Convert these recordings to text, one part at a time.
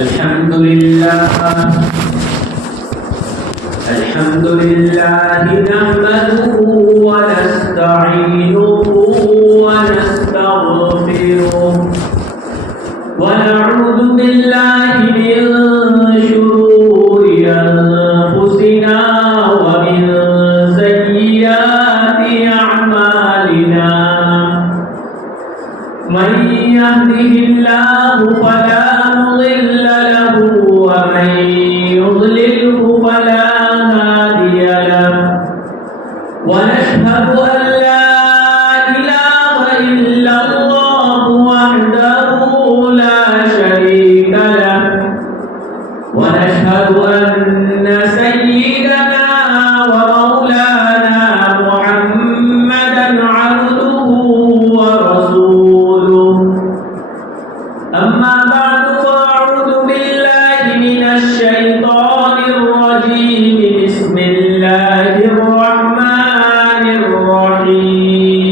الحمد لله نحمده ونستعينه ونستغفره ونعوذ بالله من شرور أنفسنا ومن سيئات أعمالنا من يهده الله فلا مضل له ومن يضلله فلا هادي له ونشهد أن لا إله إلا الله وحده لا شريك له ونشهد أن سيدنا ومولانا محمدا عبده ورسوله أما بعد فأعوذ بالله من الشيطان الرجيم بسم الله الرحمن الرحيم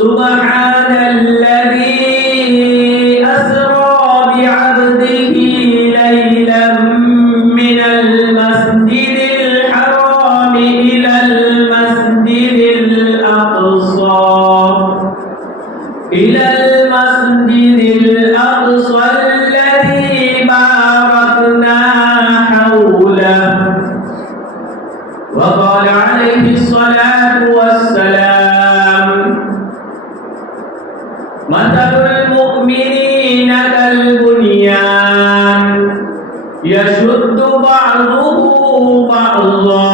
سبحان الذي أسرى بعبده ليلا من المسجد الحرام إلى المسجد الأقصى الذي باركنا حوله وقال عليه الصلاة والسلام مثل المؤمنين كالبنيان يشد بعضه بعضا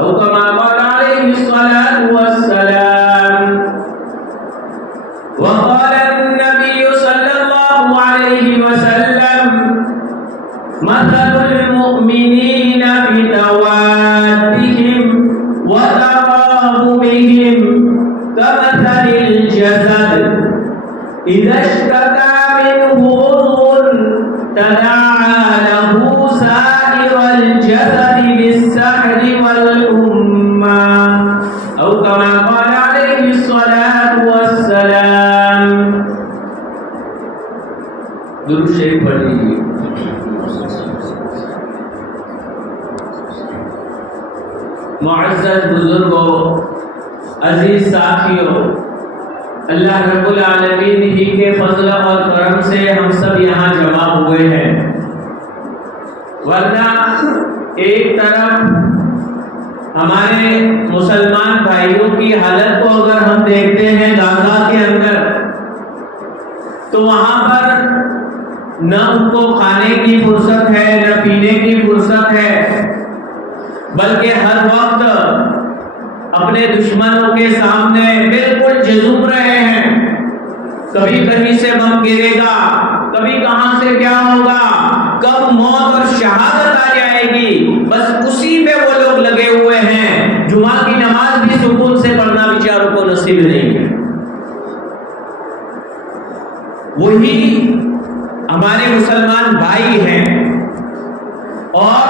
أو كما قال عليه الصلاة والسلام وقال النبي صلى الله عليه وسلم مثل المؤمنين في توادهم وتراحمهم كمثل الجسد إذا اشتكى منه عضو تداعى له سائر الجسد بالسحر والحمى أو كما قال عليه الصلاة والسلام. درود شریف پڑھ لیجیے. معزز بزرگوں، عزیز ساتھیوں، اللہ رب العالمین ہی کے فضل اور کرم سے ہم سب یہاں جمع ہوئے ہیں، ورنہ ایک طرف ہمارے مسلمان بھائیوں کی حالت کو اگر ہم دیکھتے ہیں غزہ کے اندر، تو وہاں پر نہ ان کو کھانے کی فرصت ہے نہ پینے کی فرصت ہے، بلکہ ہر وقت اپنے دشمنوں کے سامنے بالکل جذب رہے ہیں. کبھی کہیں سے بم گرے گا، کبھی کہاں سے کیا ہوگا، کب موت اور شہادت آ جائے گی، بس اسی پہ وہ لوگ لگے ہوئے ہیں. جمعہ کی نماز بھی سکون سے پڑھنا بیچاروں کو نصیب نہیں ہے. وہی ہمارے مسلمان بھائی ہیں، اور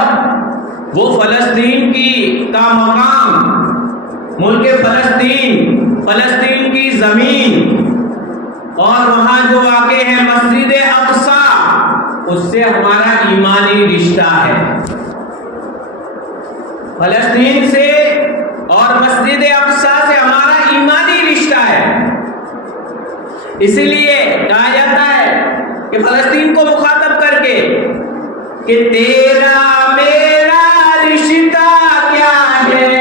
وہ فلسطین کا مقام، ملک فلسطین کی زمین، اور وہاں جو واقع ہے مسجد اقصی، اس سے ہمارا ایمانی رشتہ ہے. فلسطین سے اور مسجد اقصی سے ہمارا ایمانی رشتہ ہے. اسی لیے کہا جاتا ہے کہ فلسطین کو مخاطب کر کے کہ تیرا میرا رشتہ کیا ہے،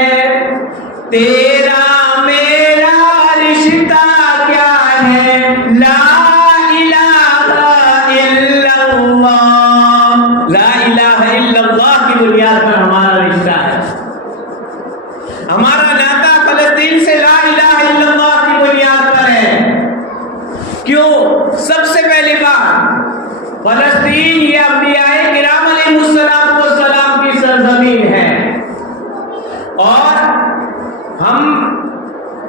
تیرا میرا رشتہ کیا ہے، لا الہ الا اللہ. لا الہ الا اللہ کی بنیاد پر ہمارا رشتہ ہے. ہمارا ناطہ فلسطین سے لا الہ الا اللہ کی بنیاد پر ہے. کیوں؟ سب سے پہلی بات، فلسطین یہ انبیاء کرام علیہ السلام کی سرزمین ہے، اور ہم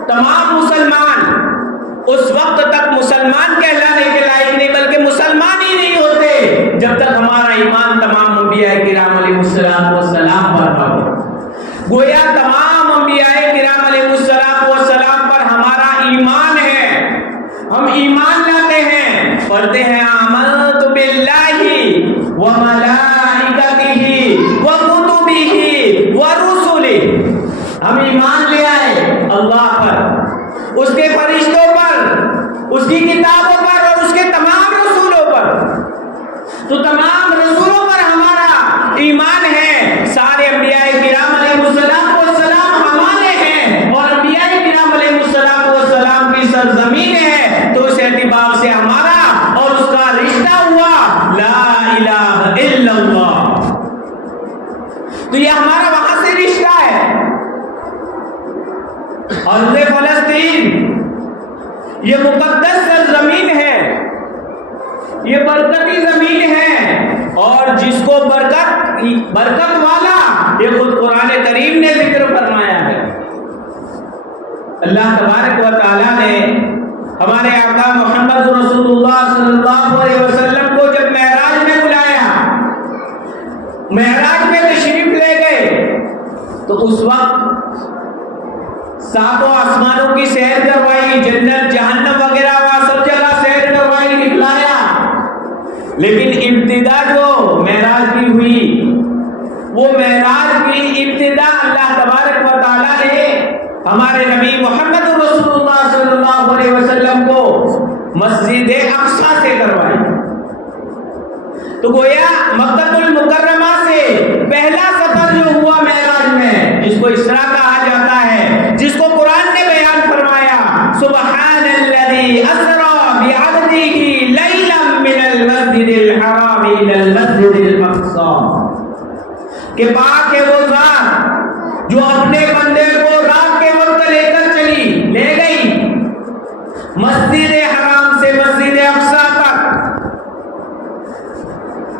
تمام مسلمان اس وقت تک مسلمان کہلانے کے لائق نہیں، بلکہ مسلمان ہی نہیں ہوتے جب تک ہمارا ایمان تمام انبیاء کرام علیہ السلام پر نہ ہو. گویا تمام انبیاء کرام علیہ السلام پر ہمارا ایمان ہے. ہم ایمان لاتے ہیں پڑھتے ہیں آمنت باللہ وملائکتہ وکتبہ ورسلہ، ہم ایمان لے آئے اللہ پر، اس کے فرشتوں پر، اس کی کتابوں پر اور اس کے تمام رسولوں پر۔ تو تمام رسولوں پر ہمارا ایمان ہے۔ سارے انبیاء کرام علیہ السلام ہمارے ہیں اور انبیاء کرام علیہ السلام کی سرزمین ہے، تو اس اعتبار سے ہمارا اور اس کا رشتہ ہوا لا الہ الا اللہ۔ تو یہ ہمارا وہاں سے رشتہ ہے۔ ارض فلسطین یہ مقدس سرزمین ہے، یہ برکتی زمین ہے، اور جس کو برکت والا یہ خود قرآن کریم نے ذکر فرمایا ہے۔ اللہ تبارک و تعالیٰ نے ہمارے آقا محمد رسول اللہ صلی اللہ علیہ وسلم کو جب معراج میں بلایا، معراج میں تشریف لے گئے، تو اس وقت ساتوں آسمانوں کی سیر کروائی، جنت جہنم وغیرہ وہاں سب جگہ سیر کروائی، دکھلایا، لیکن ابتدا جو معراج کی ہوئی، وہ معراج کی ابتدا اللہ تبارک و تعالیٰ نے ہمارے نبی محمد رسول اللہ صلی اللہ علیہ وسلم کو مسجد اقصی سے کروائی۔ تو گویا مکہ المکرمہ سے پہلا سفر جو ہوا معراج میں، جس کو اسراء کہا جاتا ہے، جس کو قرآن نے بیان فرمایا سبحان الذی اسری بعبدہ لیلا من المسجد الحرام الی المسجد الاقصی، کہ پاک ہے وہ ذات جو اپنے بندے کو رات کے وقت لے کر چلی، لے گئی مسجد حرام سے مسجد اقصی تک،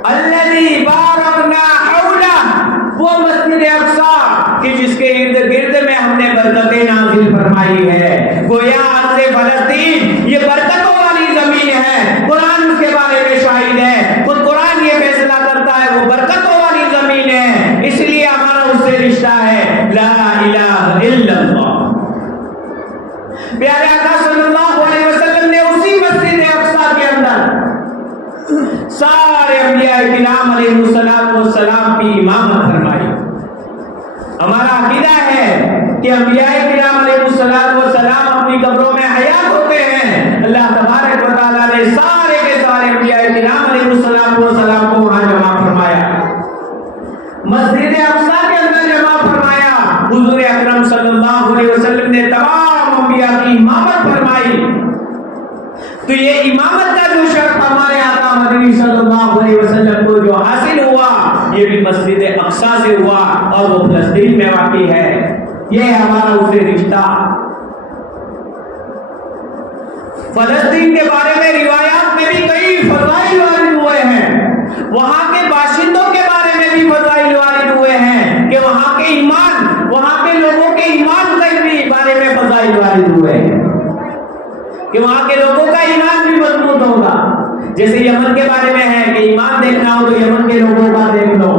الذی بارکنا حولہ، وہ مسجد اقصی کہ جس کے ارد گرد میں ہم نے برکتیں نازل فرمائی ہے۔ گویا ارض فلسطین یہ برکتوں والی زمین ہے، قرآن اس کے بارے میں شاہد ہے، خود قرآن یہ فیصلہ کرتا ہے وہ برکتوں والی زمین ہے، اس لیے ہمارا اس سے رشتہ ہے لا الہ الا اللہ۔ پیارے آقا صلی اللہ علیہ وسلم نے اسی مسجد اقصی کے اندر سارے انبیاء کرام علیہ السلام کی امامت فرمائی۔ ہمارا عقیدہ ہے کہ انبیاء کرام علیہ السلام اپنی قبروں میں حیات ہوتے ہیں، اللہ تبارک و تعالیٰ نے سارے کے سارے انبیاء کرام علیہ السلام کو وہاں جمع فرمایا، مسجد اقصی کے اندر جمع فرمایا۔ حضور اکرم صلی اللہ علیہ وسلم نے تمام انبیاء کی امامت فرمائی۔ تو یہ امامت کا جو شرف ہمارے آقا مدنی صلی اللہ علیہ وسلم کو جو حاصل ہوا، یہ بھی مسجد اقصی سے ہوا، اور وہ فلسطین میں واقع ہے۔ یہ ہمارا اس سے رشتہ۔ فلسطین کے بارے میں روایات میں بھی کئی فضائل وارد ہوئے ہیں، وہاں کے باشندوں کے بارے میں بھی فضائل وارد ہوئے ہیں کہ وہاں کے ایمان، وہاں کے لوگوں کے ایمان کے بھی بارے میں فضائل وارد ہوئے ہیں کہ وہاں کے لوگوں کا ایمان بھی مضبوط ہوگا۔ جیسے یمن کے بارے میں ہے کہ ایمان دیکھنا ہو تو یمن کے لوگوں کا دیکھ لو،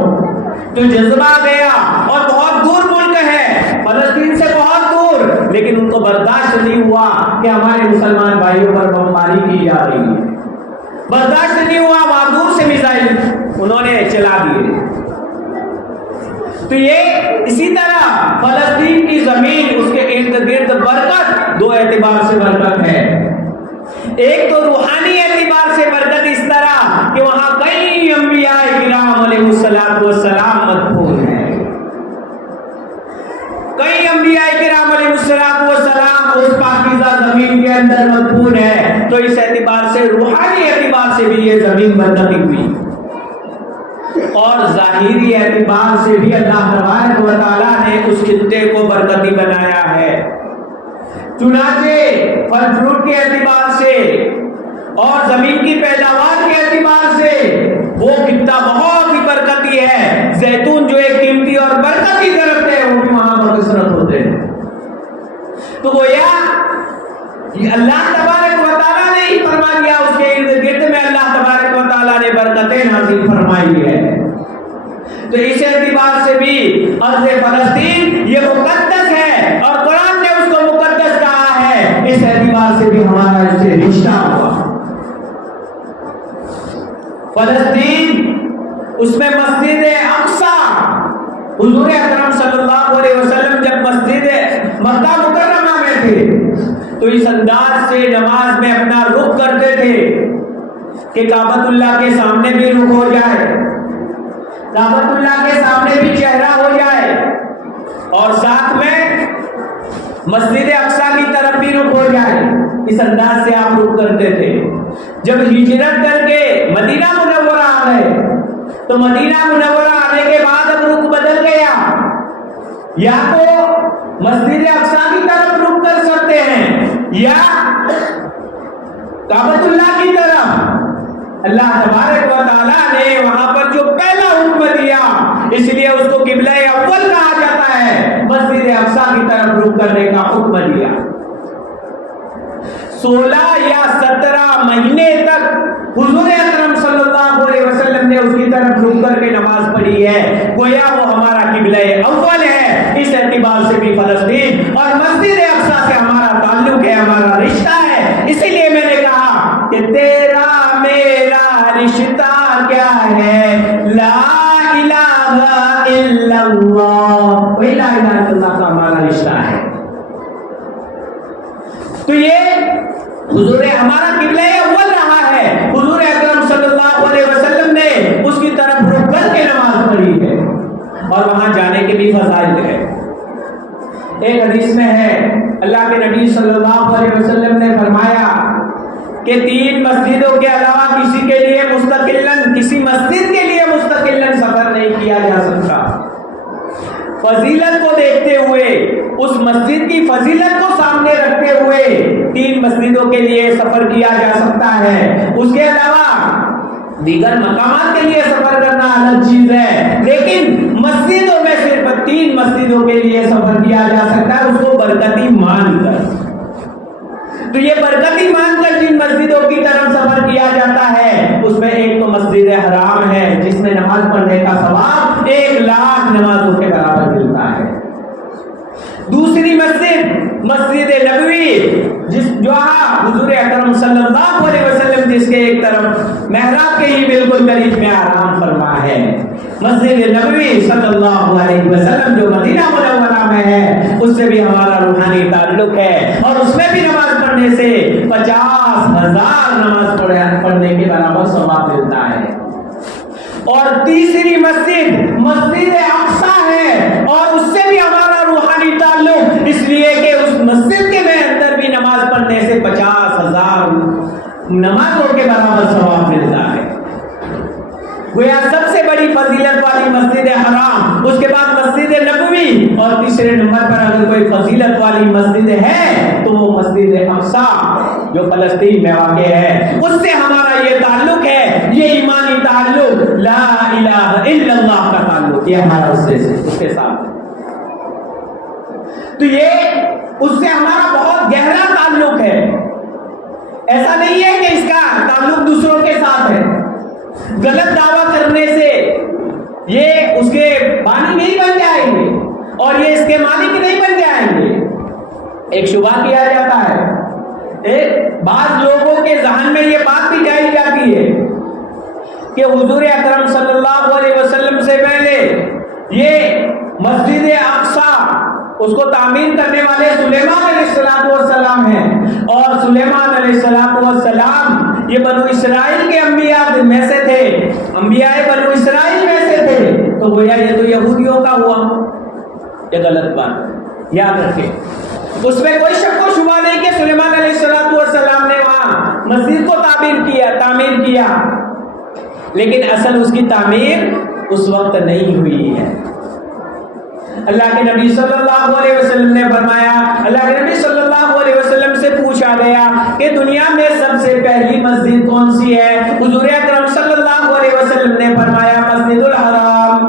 جو جذبہ گیا، اور بہت دور ملک ہے فلسطین سے، بہت دور، لیکن ان کو برداشت نہیں ہوا کہ ہمارے مسلمان بھائیوں پر بمباری کی جا رہی ہے، برداشت نہیں ہوا، وہاں دور سے میزائل انہوں نے چلا دیے۔ تو یہ اسی طرح فلسطین کی زمین، اس کے ارد گرد برکت دو اعتبار سے برکت ہے۔ ایک تو روحانی اعتبار سے برکت اس طرح کہ وہاں کئی انبیاء کرام علیہ السلام مدفون ہیں، کئی انبیاء کرام علیہ السلام اس پاکیزہ زمین کے اندر مدفون ہے۔ تو اس اعتبار سے، روحانی اعتبار سے بھی یہ زمین برکتی ہوئی، اور ظاہری اعتبار سے بھی اللہ تبارک و تعالیٰ نے اس خطے کو برکتی بنایا ہے۔ چنانچہ پھل فروٹ کے اعتبار سے اور زمین کی پیداوار کے اعتبار سے وہ خطہ بہت ہی برکتی ہے۔ زیتون جو ایک قیمتی اور برکتی درخت ہے، وہ بھی وہاں بکثرت ہوتے ہیں۔ تو گویا اللہ تبارک و تعالیٰ نے ہی فرما دیا، اس کے ارد گرد میں اللہ تبارک و تعالیٰ نے برکتیں نازل فرمائی ہے۔ تو اس اعتبار سے بھی ارض فلسطین یہ مقدس ہے، اور قرآن نے اس کو مقدس کہا ہے، اس اعتبار سے بھی ہمارا اس سے رشتہ ہوا۔ فلسطین، اس میں مسجد اقصی، حضور اکرم صلی اللہ علیہ وسلم جب مسجد مکہ مکرمہ میں تھے تو اس انداز سے نماز میں اپنا رخ کرتے تھے کہ کعبۃ اللہ کے سامنے بھی رخ ہو جائے، کعبۃ اللہ کے سامنے بھی چہرہ ہو جائے، اور ساتھ میں مسجد اقصی کی طرف بھی رخ ہو جائے۔ اس انداز سے آپ رخ کرتے تھے۔ جب ہجرت کر کے مدینہ منورہ آ گئے تو مدینہ منورہ آنے کے بعد اب رخ بدل گیا، یا تو مسجد اقصی کی طرف رخ کر سکتے ہیں یا کعبۃ اللہ کی طرف۔ اللہ تبارک و تعالیٰ نے وہاں پر جو پہلا حکم دیا، اس لیے اس کو قبلہ اول کہا جاتا ہے، مسجد اقصی کی طرف رخ کرنے کا حکم دیا۔ 16 یا 17 مہینے تک حضور اکرم صلی اللہ علیہ وسلم نے اس کی طرف رخ کر کے نماز پڑھی ہے، گویا وہ ہمارا قبلہ اول ہے۔ اس اعتبار سے بھی فلسطین اور مسجد اقصی سے ہمارا تعلق ہے، ہمارا رشتہ ہے۔ اسی لیے میں نے کہا کہ تیرا میرا رشتہ کیا ہے؟ لا الہ الا اللہ، وہی لا الہ الا اللہ کا ہمارا رشتہ ہے۔ تو یہ حضور ہمارا قبلہ اول رہا ہے، حضور اکرم صلی اللہ علیہ وسلم نے اس کی طرف رخ کر کے نماز پڑھی ہے، اور وہاں جانے کے بھی فضائل ہے۔ ایک حدیث میں ہے، اللہ کے نبی صلی اللہ علیہ وسلم نے فرمایا کہ 3 مسجدوں کے علاوہ کسی کے لیے مستقلاً، کسی مسجد کے لیے مستقلاً سفر نہیں کیا جا سکتا۔ فضیلت کو دیکھتے ہوئے، اس مسجد کی فضیلت کو سامنے رکھتے ہوئے 3 مسجدوں کے لیے سفر کیا جا سکتا ہے۔ اس کے علاوہ دیگر مقامات کے لیے سفر کرنا الگ چیز ہے، لیکن مسجدوں میں صرف 3 مسجدوں کے لیے سفر کیا جا سکتا ہے، اس کو برکتی مان کر۔ تو یہ برکتی مان کر جن مسجدوں کی طرف سفر کیا جاتا ہے، اس میں ایک تو مسجد حرام ہے، جس میں نماز پڑھنے کا ثواب 1,00,000 نمازوں کے برابر ملتا ہے۔ دوسری مسجد نبوی، جو حضور اکرم صلی اللہ علیہ وسلم جس کے ایک طرف محراب کے ہی بالکل قریب میں آرام فرما ہے، مسجد نبوی صلی اللہ علیہ وسلم جو مدینہ منورہ میں ہے، اس سے بھی ہمارا روحانی تعلق ہے، اور اس میں بھی نماز پڑھنے سے 50,000 نماز پڑھنے کے برابر ثواب ملتا ہے۔ اور تیسری مسجد اقصی ہے، اور اس سے بھی ہمارا روحانی تعلق، اس لیے کہ اس مسجد کے اندر بھی نماز پڑھنے سے 50,000 نمازوں کے برابر ثواب ملتا ہے۔ گویا سب سے بڑی فضیلت والی مسجد حرام، اس کے بعد مسجد نبوی، اور تیسرے نمبر پر اگر کوئی فضیلت والی مسجد ہے تو وہ مسجد اقصی جو فلسطین میں واقع ہے، اس سے ہمارا یہ تعلق ہے، یہ ایمانی تعلق، لا الہ الا اللہ کا تعلق، یہ ہمارا اس کے ساتھ۔ تو یہ اس سے ہمارا بہت گہرا تعلق ہے، ایسا نہیں ہے کہ اس کا تعلق دوسروں کے ساتھ ہے۔ غلط دعویٰ کرنے سے یہ اس کے بانی نہیں بن جائیں گے، اور یہ اس کے مالک نہیں بن جائیں گے۔ ایک شبہ کیا جاتا ہے، بعض لوگوں کے ذہن میں یہ بات بھی جائی جاتی ہے کہ حضور اکرم صلی اللہ علیہ وسلم سے پہلے یہ مسجد اقصی، اس کو تعمیر کرنے والے سلیمان علیہ السلام ہیں، اور سلیمان علیہ السلام یہ بنو اسرائیل کے انبیاء میں سے تھے، انبیاء بنو اسرائیل میں سے تھے، تو گویا یہ تو یہودیوں کا ہوا۔ یہ غلط بات یاد رکھیں، اس میں کوئی شک و شبہ نہیں کہ سلیمان علیہ السلام نے وہاں مسجد کو تعمیر کیا، لیکن اصل اس کی تعمیر اس وقت نہیں ہوئی ہے۔ اللہ کے نبی صلی اللہ علیہ وسلم نے فرمایا، اللہ کے نبی صلی اللہ علیہ وسلم سے پوچھا گیا کہ دنیا میں سب سے پہلی مسجد کون سی ہے؟ حضور اکرم صلی اللہ علیہ وسلم نے فرمایا مسجد الحرام،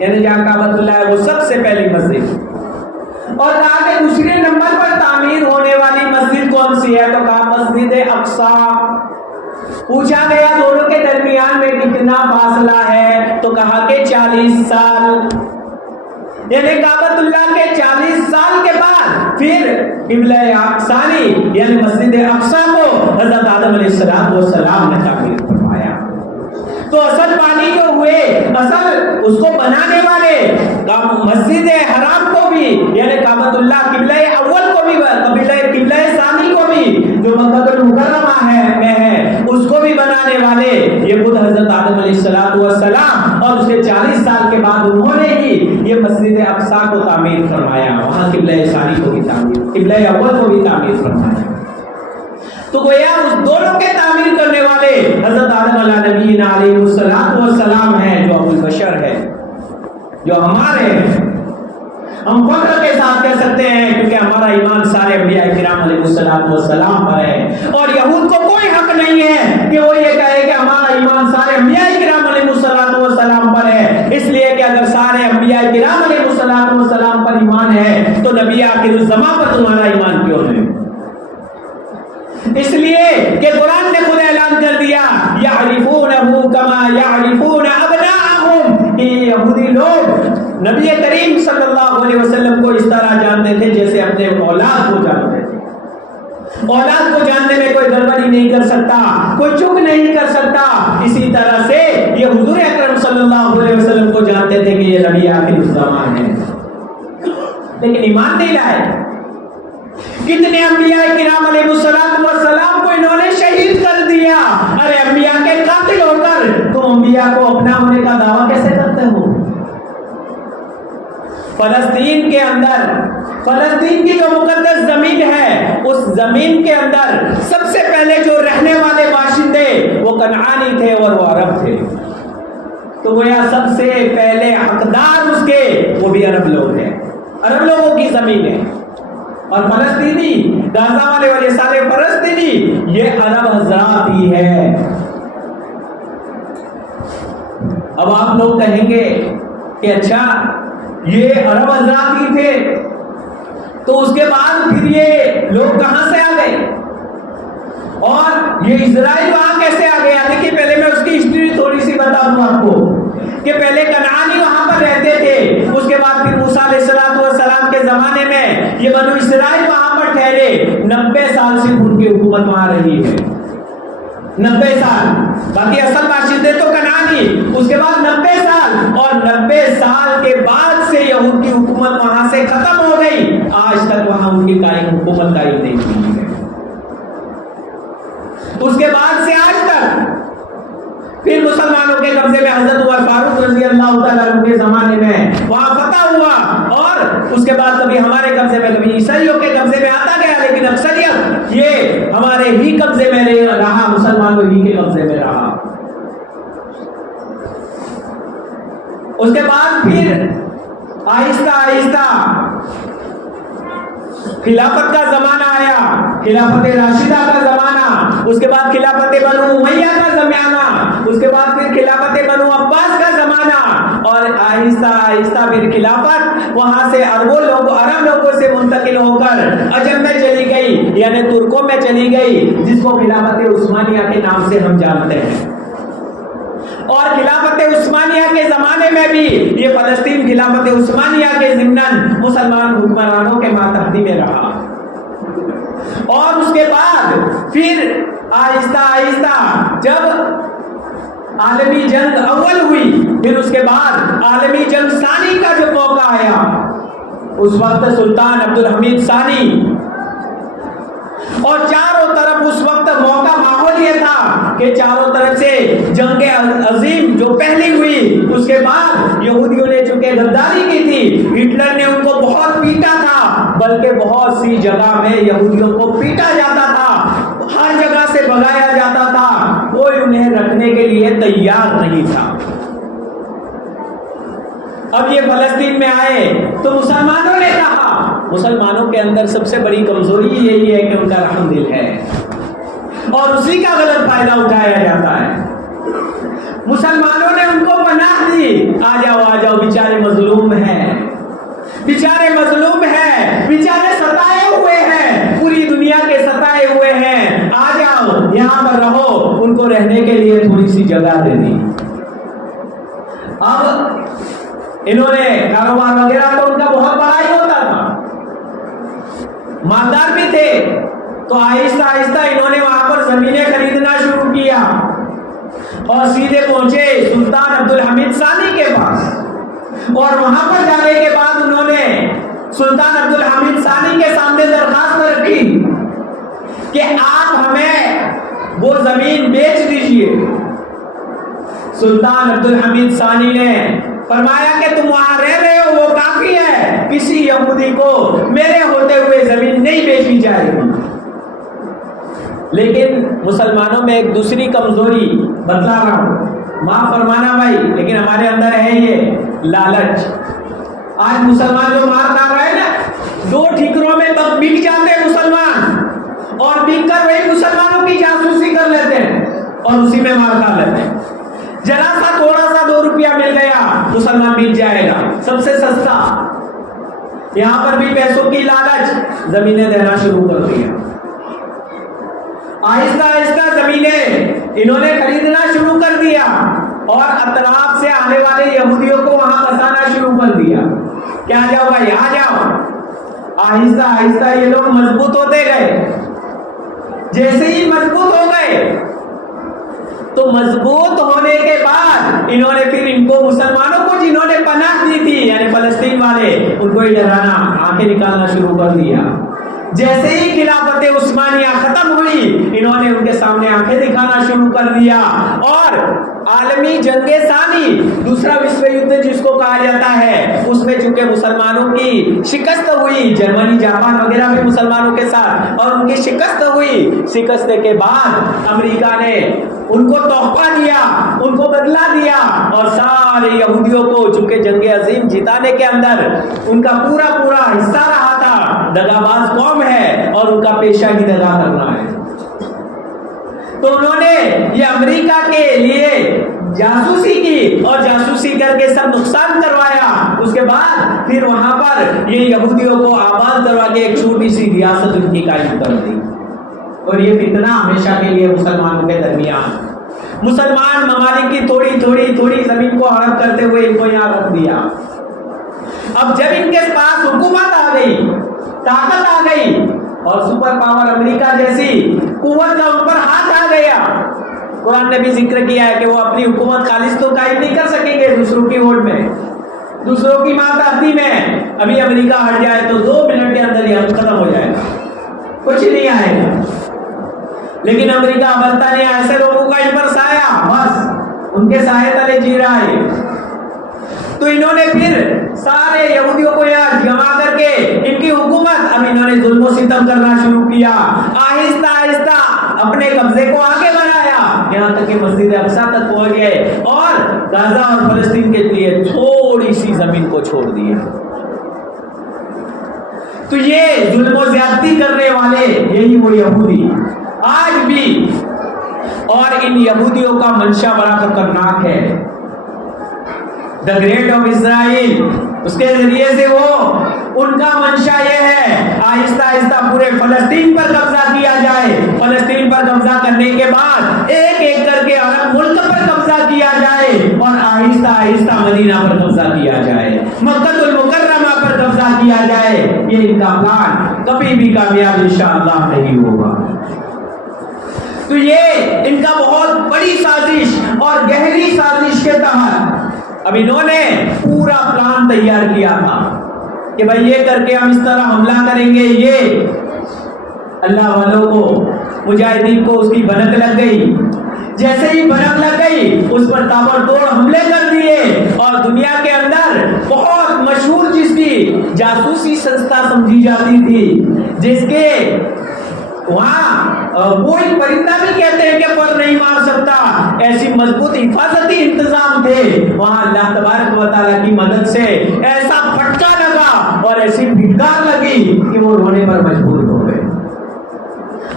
یعنی جہاں کعبۃ اللہ ہے وہ سب سے پہلی مسجد، اور کہا کہ دوسرے نمبر پر تعمیر ہونے والی مسجد کون سی ہے؟ تو کہا مسجد اقصی۔ پوچھا گیا دونوں کے درمیان میں کتنا فاصلہ ہے؟ تو کہا کہ 40 سال، یعنی کعبۃ اللہ کے 40 سال کے بعد پھر قبلہ ثانی یعنی مسجد اقصی کو حضرت آدم علیہ السلام نے تعمیر فرمایا۔ اصل اس کو بنانے والے مسجد حرام کو بھی یعنی کعبۃ اللہ قبلہ اول کو بھی قبلہ ثانی کو بھی جو مکہ المکرمہ میں ہے اس کو بھی بنانے والے یہ خود حضرت آدم علیہ السلام اور اس کے 40 سال کے بعد انہوں نے ہی یہ مسجد اقصی کو تعمیر فرمایا، وہاں قبلہ ثانی کو بھی تعمیر، قبلہ اول کو بھی تعمیر فرمایا۔ تو گویا اس دونوں کے تعمیر کرنے والے حضرت آدم علیہ نبینا علیہ السلام ہیں جو ابو البشر ہے، جو ہمارے ہیں۔ ہم فخر کے ساتھ کہہ سکتے ہیں کیونکہ ہمارا ایمان سارے انبیاء کرام علیہ السلام پر ہے، اور یہود کو کوئی حق نہیں ہے کہ وہ یہ کہے کہ ہمارا ایمان سارے انبیاء کرام علیہ السلام پر ہے، اس لیے کہ اگر سارے انبیاء کرام علیہ السلام پر ایمان ہے تو نبی آخر الزمان پر تمہارا ایمان کیوں ہے؟ اس لیے کہ قرآن نے خود اعلان کر دیا یعرفونہ کما یعرفون ابناءہم، کہ یہودی لوگ نبی کریم صلی اللہ علیہ وسلم کو اس طرح جانتے تھے جیسے اپنے اولاد کو جانتے تھے۔ اولاد کو جاننے میں کوئی گڑبڑی نہیں کر سکتا، کوئی چک نہیں کر سکتا، اسی طرح سے یہ حضور اکرم صلی اللہ علیہ وسلم کو جانتے تھے کہ یہ نبی آخر الزمان ہے، لیکن ایمان نہیں لائے۔ کتنے انبیاء کرام علیہ السلام کو انہوں نے شہید کر دیا۔ ارے انبیاء کے قاتل ہو کر تم انبیاء کو اپنا ہونے کا دعویٰ کیسے کرتے ہو؟ فلسطین کے اندر، فلسطین کی جو مقدس زمین ہے اس زمین کے اندر سب سے پہلے جو رہنے والے باشندے وہ کنعانی تھے اور وہ عرب تھے، تو گویا سب سے پہلے حقدار اس کے وہ بھی عرب لوگ ہیں، عرب لوگوں کی زمین ہے۔ اور فلسطینی غزہ والے سارے فلسطینی یہ عرب حضرات ہی ہے۔ اب آپ لوگ کہیں گے کہ اچھا یہ عرب حضرات ہی تھے تو اس کے بعد پھر یہ لوگ کہاں سے آ گئے اور یہ اسرائیل وہاں کیسے آ گیا؟ دیکھیے پہلے میں اس کی ہسٹری تھوڑی سی بتا دوں آپ کو کہ پہلے کنعانی وہاں پر رہتے تھے، اس کے بعد پھر موسیٰ علیہ السلام کے زمانے میں یہ بنو اسرائیل وہاں پر ٹھہرے، 90 سال سے ان کی حکومت وہاں رہی ہے، 90 سال، باقی اصل باشندے تو کنعانی، اس کے بعد 90 سال، اور 90 سال کے بعد سے یہود کی حکومت وہاں سے ختم ہو گئی، آج تک وہاں ان کی حکومت قائم نہیں ہوئی ہے۔ اس کے بعد سے آج تک پھر مسلمانوں کے قبضے میں حضرت عمر فاروق رضی اللہ تعالیٰ عنہ کے زمانے میں وہاں فتح ہوا، اور اس کے بعد کبھی ہمارے قبضے میں کبھی عیسائیوں کے قبضے میں آتا گیا، لیکن اکثریت یہ ہمارے ہی قبضے میں رہا، مسلمانوں ہی کے قبضے میں رہا۔ اس کے بعد پھر آہستہ آہستہ خلافت کا زمانہ آیا، خلافت راشدہ کا زمانہ، اس کے بعد خلافت بنو امیہ کا زمانہ، اس کے بعد پھر خلافت بنو عباس کا زمانہ، اور آہستہ آہستہ پھر خلافت وہاں سے عرب لوگوں سے منتقل ہو کر عجم میں چلی گئی، یعنی ترکوں میں چلی گئی، جس کو خلافت عثمانیہ کے نام سے ہم جانتے ہیں۔ اور خلافت عثمانیہ کے زمانے میں بھی یہ فلسطین خلافت عثمانیہ کے ضمن مسلمان حکمرانوں کے ماتحتی میں رہا، اور اس کے بعد پھر آہستہ آہستہ جب عالمی جنگ اول ہوئی، پھر اس کے بعد عالمی جنگ ثانی کا جو موقع آیا، اس وقت سلطان عبدالحمید ثانی، اور چاروں طرف اس وقت موقع ماحول یہ تھا کہ چاروں طرف سے جنگ عظیم جو پہلی ہوئی، اس کے بعد یہودیوں نے چونکہ غداری کی تھی، ہٹلر نے ان کو بہت پیٹا تھا، بلکہ بہت سی جگہ میں یہودیوں کو پیٹا جاتا تھا، ہر جگہ سے بھگایا جاتا تھا، کوئی انہیں رکھنے کے لیے تیار نہیں تھا۔ اب یہ فلسطین میں آئے تو مسلمانوں نے کہا، مسلمانوں کے اندر سب سے بڑی کمزوری یہی ہے کہ ان کا رحم دل ہے، اور اسی کا غلط فائدہ اٹھایا جاتا ہے۔ مسلمانوں نے ان کو پناہ دی، آ جاؤ بیچارے مظلوم ہیں، بیچارے مظلوم ہیں، بیچارے ستائے ہوئے ہیں، پوری دنیا کے ستائے ہوئے ہیں، آ جاؤ یہاں پر رہو، ان کو رہنے کے لیے تھوڑی سی جگہ دے دی۔ اب انہوں نے کاروبار وغیرہ تو ان کا بہت بڑا ہی ہوتا تھا، مالدار بھی تھے، تو آہستہ آہستہ انہوں نے وہاں پر زمینیں خریدنا شروع کیا، اور سیدھے پہنچے سلطان عبد الحمید ثانی کے پاس، اور وہاں پر جانے کے بعد انہوں نے سلطان عبد الحمید ثانی کے سامنے درخواست رکھی کہ آپ ہمیں وہ زمین بیچ دیجئے۔ سلطان عبد الحمید ثانی نے فرمایا کہ تم وہاں رہ رہے ہو وہ کافی ہے، کسی یہودی کو میرے ہوتے ہوئے زمین نہیں بیچی جائے گی۔ لیکن مسلمانوں میں ایک دوسری کمزوری بتلا رہا ہوں، معاف فرمانا بھائی، لیکن ہمارے اندر ہے یہ لالچ۔ آج مسلمان جو مار کھا رہا ہے نا، 2 ٹھیکروں میں بک جاتے ہیں مسلمان، اور بک کر وہی مسلمانوں کی جاسوسی کر لیتے ہیں اور اسی میں مار کھا لیتے ہیں۔ ذرا سا تھوڑا سا 2 روپیہ مل گیا مسلمان بیچ جائے گا، سب سے سستا۔ یہاں پر بھی پیسوں کی لالچ، زمینیں دینا شروع کر دیا۔ آہستہ آہستہ زمینیں انہوں نے خریدنا شروع کر دیا اور اطراف سے آنے والے یہودیوں کو وہاں بسانا شروع کر دیا کہ آ جاؤ بھائی آ جاؤ۔ آہستہ آہستہ یہ لوگ مضبوط ہوتے گئے۔ جیسے ہی مضبوط ہو گئے تو مضبوط ہونے کے بعد انہوں نے پھر ان کو مسلمانوں کو جنہوں نے پناہ دی تھی یعنی فلسطین والے، ان کو ڈرانا، آنکھیں نکالنا شروع کر دیا۔ جیسے ہی خلافت عثمانیہ ختم ہوئی انہوں نے ان کے سامنے آنکھیں دکھانا شروع کر دیا، اور عالمی جنگ ثانی، دوسرا وشو یدھ جس کو کہا جاتا ہے، اس میں چونکہ مسلمانوں کی شکست ہوئی، جرمنی جاپان وغیرہ بھی مسلمانوں کے ساتھ، اور ان کی شکست ہوئی۔ شکست کے بعد امریکہ نے ان کو تحفہ دیا، ان کو بدلہ دیا، اور سارے یہودیوں کو چونکہ جنگ عظیم جتانے کے اندر ان کا پورا حصہ رہا تھا، دغاباز قوم ہے اور ان کا پیشہ ہی دغا کرنا ہے، تو انہوں نے یہ امریکہ کے لیے جاسوسی کی اور جاسوسی کر کے سب نقصان کروایا۔ اس کے بعد پھر وہاں پر یہ یہودیوں کو آباد کروا کے ایک چھوٹی سی ریاست ان کی قائم کر دی، اور یہ فتنہ ہمیشہ کے لیے مسلمانوں کے درمیان، مسلمان ممالک کی تھوڑی زمین کو ہڑپ کرتے ہوئے ان کو یہاں رکھ دیا۔ اب جب ان کے پاس حکومت آ گئی، طاقت آ گئی، اور سپر پاور امریکہ جیسی قوت کا ان پر ہاتھ آ گیا، قرآن نے بھی ذکر کیا ہے کہ وہ اپنی حکومت خالص تو قائم نہیں کر سکیں گے دوسروں کی ووٹ میں، دوسروں کی ماتحتی میں۔ ابھی امریکہ ہٹ جائے تو 2 منٹ کے اندر یہ ختم ہو جائے گا، کچھ نہیں آئے گا۔ لیکن امریکہ برطانیہ ایسے لوگوں کا ان پر سایہ، بس ان کے سائے تلے جی رہا ہے۔ تو انہوں نے پھر سارے یہودیوں کو یہاں جمع کر کے ان کی حکومت، اب انہوں نے ظلم و ستم کرنا شروع کیا، آہستہ آہستہ اپنے قبضے کو آگے بڑھایا، یہاں تک کہ مسجد اقصیٰ تک پہنچ گئے، اور غزہ اور فلسطین کے لیے تھوڑی سی زمین کو چھوڑ دیا۔ تو یہ ظلم و زیادتی کرنے والے یہی وہ یہودی آج بھی، اور ان یہودیوں کا منشا بڑا خطرناک ہے۔ دا گریٹ آف اسرائیل، اس کے ذریعے سے وہ ان کا منشا یہ ہے آہستہ آہستہ پورے فلسطین پر قبضہ کیا جائے، فلسطین پر قبضہ کرنے کے بعد ایک ایک کر کے عرب ملک پر قبضہ کیا جائے، اور آہستہ آہستہ مدینہ پر قبضہ کیا جائے، مکہ المکرمہ پر قبضہ کیا جائے۔ یہ ان کا پلان کبھی بھی کامیاب انشاءاللہ نہیں ہوگا۔ تو یہ ان کا بہت بڑی سازش اور گہری سازش کے تحت اب انہوں نے پورا پلان تیار کیا تھا کہ بھائی یہ کر کے ہم اس طرح حملہ کریں گے۔ یہ اللہ والوں کو، مجاہدین کو اس کی بھنک لگ گئی، جیسے ہی بھنک لگ گئی اس پر تابڑ توڑ حملے کر دیے، اور دنیا کے اندر بہت مشہور جس کی جاسوسی سنستھا سمجھی جاتی تھی، جس کے وہاں کوئی پرندہ بھی کہتے ہیں کہ پر نہیں مار سکتا، ایسی مضبوط حفاظتی انتظام تھے، وہاں اللہ تبارک و تعالیٰ کی مدد سے ایسا پھٹکا لگا اور ایسی پھٹکار لگی کہ وہ رونے پر مجبور ہو گئے،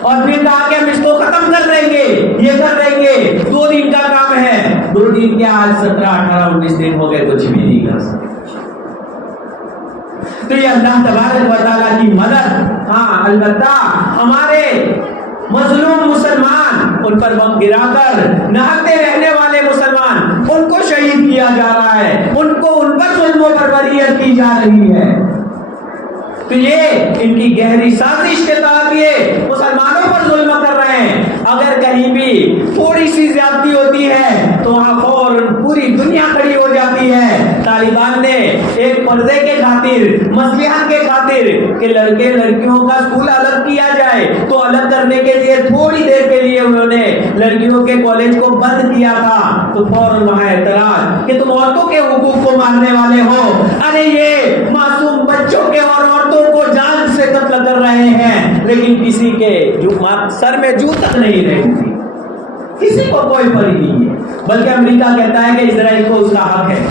اور پھر کہا کہ ہم اس کو ختم کر دیں گے، یہ کر دیں گے، 2 دن کا کام ہے۔ 2 دن کیا، آج 17 18 19 دن ہو گئے، کچھ بھی نہیں کر سکے۔ تو یہ اللہ تبارک و تعالیٰ کی مدد، ہاں البتہ ہمارے مظلوم مسلمان، ان پر بم گرا کر نہتے رہنے والے مسلمان، ان کو شہید کیا جا رہا ہے، ان پر ظلم و بربریت کی جا رہی ہے۔ تو یہ ان کی گہری سازش کے تحت یہ مسلمانوں پر ظلم کر رہے ہیں۔ اگر کہیں بھی تھوڑی سی زیادتی ہوتی ہے طالبان نے ایک پردے کے خاطر، مصلحت کے خاطر کہ لڑکے لڑکیوں کا اسکول الگ کیا جائے، تو الگ کرنے کے لیے تھوڑی دیر کے لیے انہوں نے لڑکیوں کے کالج کو بند کیا تھا، تو فوراً وہاں اعتراض کہ تم عورتوں کے حقوق کو ماننے والے ہو، ارے یہ معصوم بچوں کے اور عورتوں کو جان سے قتل کر رہے ہیں، لیکن کسی کے سر میں جو تک نہیں رہی تھی، کسی کو کوئی پری نہیں ہے، بلکہ امریکہ کہتا ہے کہ اسرائیل کو اس کا حق ہے،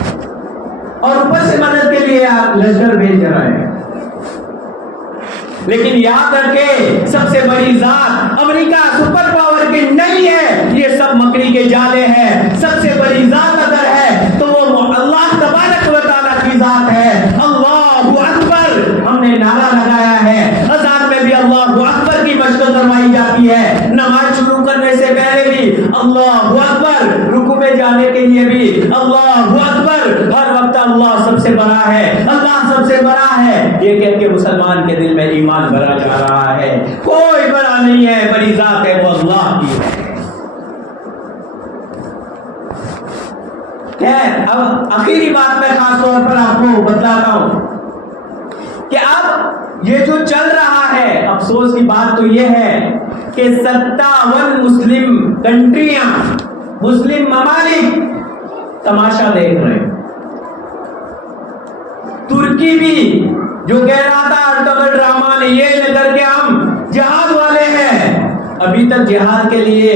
اور اوپر سے مدد کے لیے لشکر بھیج رہا ہے۔ لیکن یاد رکھے سب سے بڑی ذات امریکہ سپر پاور کی نہیں ہے، یہ سب مکڑی کے جالے ہیں۔ سب سے بڑی ذات اگر ہے تو وہ اللہ تبارک و تعالیٰ کی ذات ہے۔ اللہ اکبر ہم نے نعرہ لگایا ہے، اذان میں بھی اللہ اکبر کی مشق کروائی جاتی ہے، نماز شروع کرنے سے پہلے بھی اللہ اکبر، رکوع میں جانے کے لیے بھی اللہ اکبر، ہر وقت اللہ سب سے بڑا ہے، اللہ سب سے بڑا ہے، یہ کہہ کے مسلمان کے دل میں ایمان بھرا جا رہا ہے۔ کوئی بڑا نہیں ہے، بڑی ذات ہے وہ اللہ کی ہے۔ اب آخری بات میں خاص طور پر آپ کو بتلاتا ہوں کہ اب یہ جو چل رہا ہے، افسوس کی بات تو یہ ہے کہ 57 مسلم کنٹریاں، مسلم ممالک تماشا دیکھ رہے ہیں۔ ترکی بھی جو کہہ رہا تھا ارطغرل ڈرامہ نے یہ لے کر کے ہم جہاد والے ہیں، ابھی تک جہاد کے لیے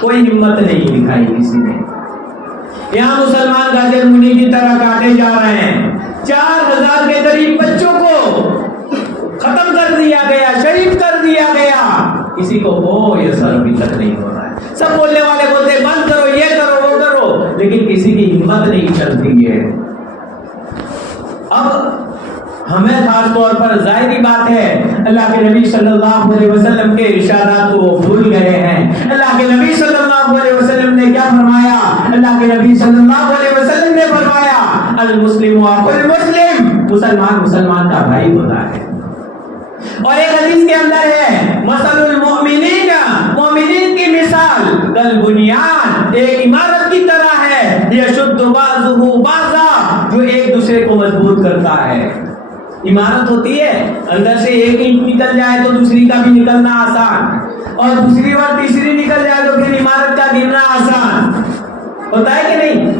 کوئی ہمت نہیں دکھائی کسی نے۔ یہاں مسلمان غاجر منی کی طرح کاٹے جا رہے ہیں، 4000 کے قریب بچوں کو ختم کر دیا گیا، شہید کر دیا گیا، کسی کو کوئی اثر ابھی تک نہیں ہو رہا ہے۔ سب بولنے والے بولتے بند کرو، یہ کرو وہ کرو، لیکن کسی کی ہمت نہیں چلتی ہے۔ اب ہمیں خاص طور پر ظاہری بات ہے اللہ کے نبی صلی اللہ علیہ وسلم کے ارشادات کو بھول گئے ہیں۔ اللہ کے نبی صلی اللہ علیہ وسلم نے کیا فرمایا؟ اللہ کے نبی صلی اللہ علیہ وسلم نے فرمایا المسلم اخو المسلم، مسلمان مسلمان کا بھائی ہوتا ہے۔ اور ایک حدیث کے اندر ہے مثل المؤمنین، مومنین کی مثال کالبنیان، ایک عمارت کی طرح ہے، یشد بعضہ بعضا، جو ایک دوسرے کو مضبوط کرتا ہے۔ عمارت ہوتی ہے، اندر سے ایک اینٹ نکل جائے تو دوسری کا بھی نکلنا آسان، اور دوسری اور تیسری نکل جائے تو پھر عمارت کا گرنا آسان ہوتا ہے کہ نہیں؟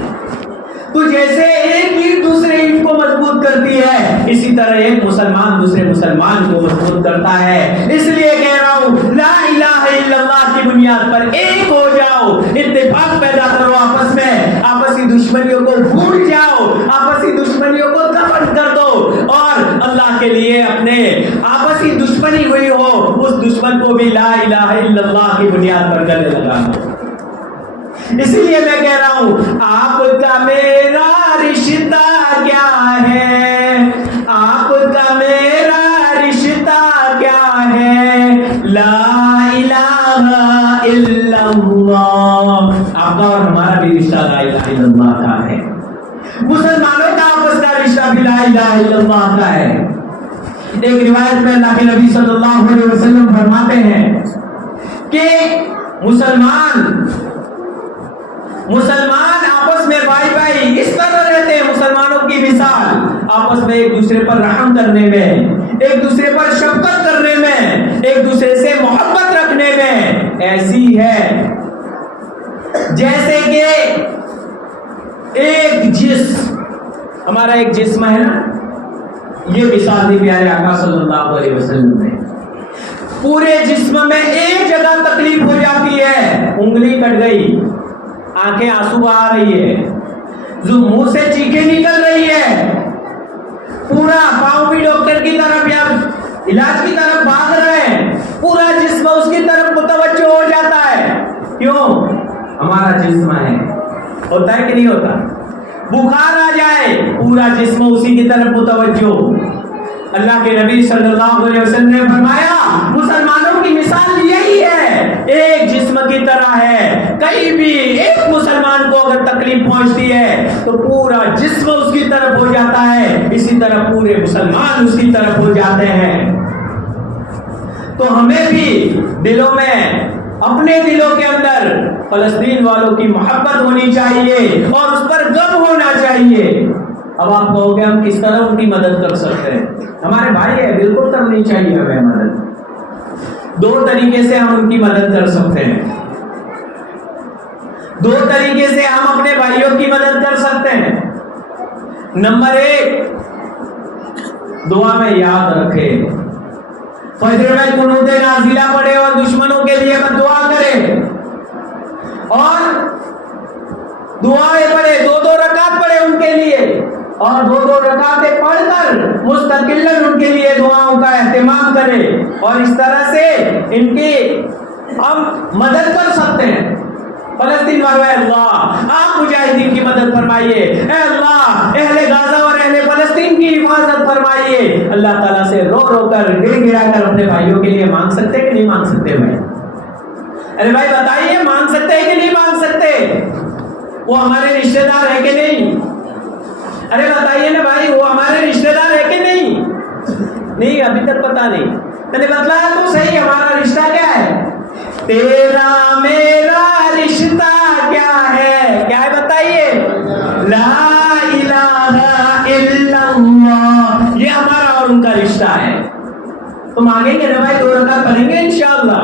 تو جیسے ایک اینٹ دوسرے اینٹ کو مضبوط کرتی ہے، اسی طرح ایک مسلمان دوسرے مسلمان کو مضبوط کرتا ہے۔ اس لیے کہہ رہا ہوں لا الہ الا اللہ کی بنیاد پر ایک ہو جاؤ، اتفاق پیدا کرو آپس میں، آپسی دشمنیوں کو بھول جاؤ، آپسی دشمنیوں کو دفن کر دو، اور اللہ کے لیے اپنے آپسی دشمنی ہوئی ہو اس دشمن کو بھی لا الہ الا اللہ کی بنیاد پر گلے لگانا۔ اسی لیے میں کہہ رہا ہوں آپ کا میرا رشتہ کیا ہے، آپ کا میرا رشتہ کیا ہے، لا الہ الا اللہ۔ آپ کا اور ہمارا بھی رشتہ لا الہ الا اللہ کا ہے، مسلمانوں کا آپس کا رشتہ بھی لا الہ الا اللہ کا ہے۔ ایک روایت میں اللہ کے نبی صلی اللہ علیہ وسلم فرماتے ہیں کہ مسلمان آپس میں بھائی بھائی اس طرح رہتے ہیں، مسلمانوں کی مثال آپس میں ایک دوسرے پر رحم کرنے میں، ایک دوسرے پر شفقت کرنے میں، ایک دوسرے سے محبت رکھنے میں ایسی ہے جیسے کہ ایک جسم، ہمارا ایک جسم ہے نا، یہ مثال دی پیارے آقا صلی اللہ علیہ وسلم نے۔ پورے جسم میں ایک جگہ تکلیف ہو جاتی ہے، انگلی کٹ گئی، آنکھیں آنسو آ رہی ہے، منہ سے چیخیں نکل رہی ہے، پورا پاؤں بھی ڈاکٹر کی طرف یا علاج کی طرف بھاگ رہے ہیں، پورا جسم اس کی طرف متوجہ ہو جاتا ہے۔ کیوں؟ ہمارا جسم ہے، ہوتا ہے کہ نہیں ہوتا؟ بخار آ جائے پورا جسم اسی کی طرف متوجہ۔ اللہ کے نبی صلی اللہ علیہ وسلم نے فرمایا مسلمانوں کی مثال یہی ہے، ایک جسم کی طرح ہے، کہیں بھی ایک مسلمان کو اگر تکلیف پہنچتی ہے تو پورا جسم اس کی طرف ہو جاتا ہے، اسی طرح پورے مسلمان اس کی طرف ہو جاتے ہیں۔ تو ہمیں بھی دلوں میں، اپنے دلوں کے اندر فلسطین والوں کی محبت ہونی چاہیے اور اس پر غم ہونا چاہیے۔ اب آپ کہو گے ہم کس طرح ان کی مدد کر سکتے ہیں؟ ہمارے بھائی ہے، بالکل کرنی چاہیے ہمیں مدد۔ دو طریقے سے ہم ان کی مدد کر سکتے ہیں، دو طریقے سے ہم اپنے بھائیوں کی مدد کر سکتے ہیں۔ نمبر 1، دعا میں یاد رکھے، فجر میں قنوت نازلہ پڑھے اور دشمنوں کے لیے دعا کرے، اور دعائیں پڑھے، 2 رکعت پڑھے ان کے لیے، اور 2 رکعتیں پڑھ کر مستقلاً ان کے لیے دعاؤں کا اہتمام کرے، اور اس طرح سے ان کی ہم مدد کر سکتے ہیں۔ فلسطین والوں، اے اللہ آپ مجاہدین کی مدد فرمائیے، اے اللہ اہل غزہ اور اہل فلسطین کی حفاظت فرمائیے۔ اللہ تعالیٰ سے رو رو کر گر گرا کر اپنے بھائیوں کے لیے مانگ سکتے کہ نہیں مانگ سکتے؟ بھائی ارے بھائی بتائیے، مانگ سکتے ہیں کہ نہیں مانگ سکتے؟ وہ ہمارے رشتہ دار ہے کہ نہیں؟ ارے بتائیے نا بھائی، وہ ہمارے رشتہ دار ہے کہ نہیں؟ نہیں، ابھی تک پتا نہیں۔ میں نے بتلایا تو صحیح، ہمارا رشتہ کیا ہے؟ تیرا میرا رشتہ کیا ہے؟ کیا ہے بتائیے؟ لا الہ الا اللہ، یہ ہمارا اور ان کا رشتہ ہے۔ تو مانگیں گے نا بھائی، 2 رکعت پڑھیں گے انشاءاللہ۔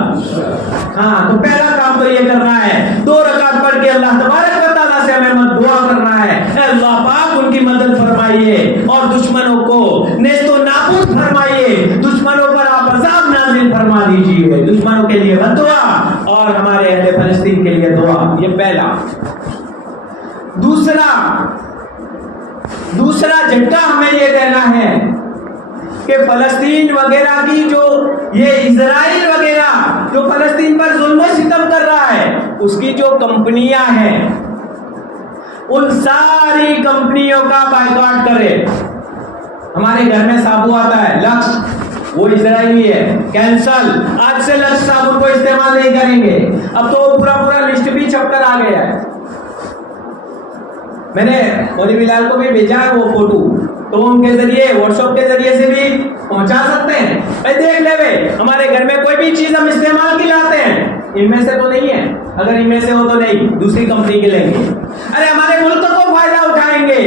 ہاں، تو پہلا کام تو یہ کرنا ہے، 2 رکعت پڑھ کے اللہ تبارک و تعالیٰ سے ہمیں دعا کرنا ہے، اے اللہ پاک ان کی مدد فرمائیے اور دشمنوں کو نیست و نابود فرمائیے، دشمنوں پر آپ عذاب نازل فرما دیجیے، دشمنوں کے لیے بد دعا اور ہمارے اہل فلسطین کے لیے دعا۔ یہ پہلا۔ دوسرا جھٹکا ہمیں یہ دینا ہے کہ فلسطین وغیرہ کی جو یہ اسرائیل وغیرہ جو فلسطین پر ظلم و ستم کر رہا ہے، اس کی جو کمپنیاں ہیں ان ساری کمپنیوں کا بائیکاٹ کرے۔ ہمارے گھر میں صابو آتا ہے لکس، وہ اسرائیلی ہے، کینسل، آج سے لکس صابن کو استعمال نہیں کریں گے۔ اب تو پورا لسٹ بھی چھپ کر آ گیا ہے۔ میں نے مولی بلال کو بھی بھیجا ہے وہ فوٹو، تو ان کے ذریعے واٹس ایپ کے ذریعے سے بھی پہنچا سکتے ہیں۔ دیکھ لے بھائی، ہمارے گھر میں کوئی بھی چیز ہم استعمال کی لاتے ہیں، ان میں سے تو نہیں ہے، اگر ان میں سے ہو تو نہیں، دوسری کمپنی کے لیں گے۔ ارے ہمارے ملک کو فائدہ اٹھائیں گے،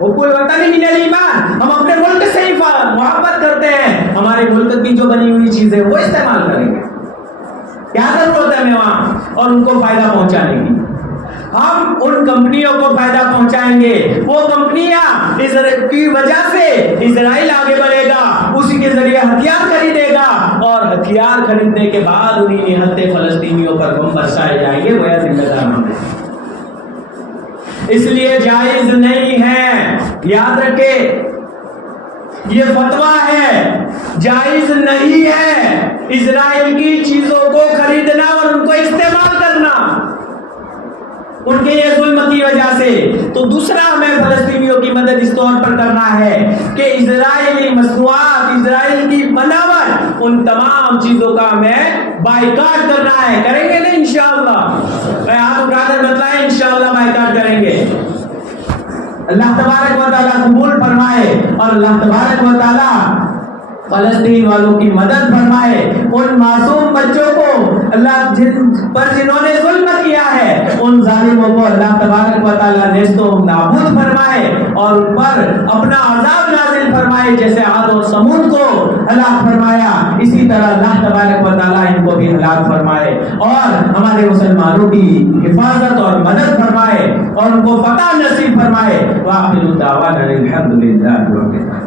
حب الوطن من الایمان، ہم اپنے ملک سے ہی محبت کرتے ہیں، ہمارے ملک کی جو بنی ہوئی چیزیں وہ استعمال کریں گے۔ کیا ضرورت ہے ہمیں وہاں اور ان کو فائدہ پہنچانے کی؟ ہم ان کمپنیوں کو فائدہ پہنچائیں گے، وہ کمپنیاں کی وجہ سے اسرائیل آگے بڑھے گا، اسی کے ذریعے ہتھیار خریدے گا، اور ہتھیار خریدنے کے بعد انہیں نہتے فلسطینیوں پر بم برسائے جائیں گے، وہ ذمہ دار ہم ہیں۔ اس لیے جائز نہیں ہے، یاد رکھے یہ فتویٰ ہے، جائز نہیں ہے اسرائیل کی چیزوں کو خریدنا اور ان کو استعمال کرنا ان کے یہ ظلم کی وجہ سے۔ تو دوسرا ہمیں فلسطینیوں کی مدد اس طور پر کرنا ہے کہ اسرائیلی مصنوعات، اسرائیل کی بناوٹ، ان تمام چیزوں کا ہمیں بائیکاٹ کرنا ہے۔ کریں گے نا انشاءاللہ؟ میں آپ اٹھا کر بتلائیں، انشاءاللہ بائیکاٹ کریں گے۔ اللہ تبارک و تعالیٰ قبول فرمائے اور اللہ تبارک و تعالیٰ فلسطین والوں کی مدد فرمائے، ان معصوم بچوں کو اللہ جنہوں نے ظلم کیا ہے ان ظالموں کو اللہ تبارک و تعالیٰ نیست و نابود فرمائے اور ان پر اپنا عذاب نازل فرمائے، جیسے عاد و ثمود کو ہلاک فرمایا، اسی طرح اللہ تبارک و تعالیٰ ان کو بھی ہلاک فرمائے اور ہمارے مسلمانوں کی حفاظت اور مدد فرمائے اور ان کو فتح نصیب فرمائے۔ وآخر دعوانا الحمد للہ رب العالمین۔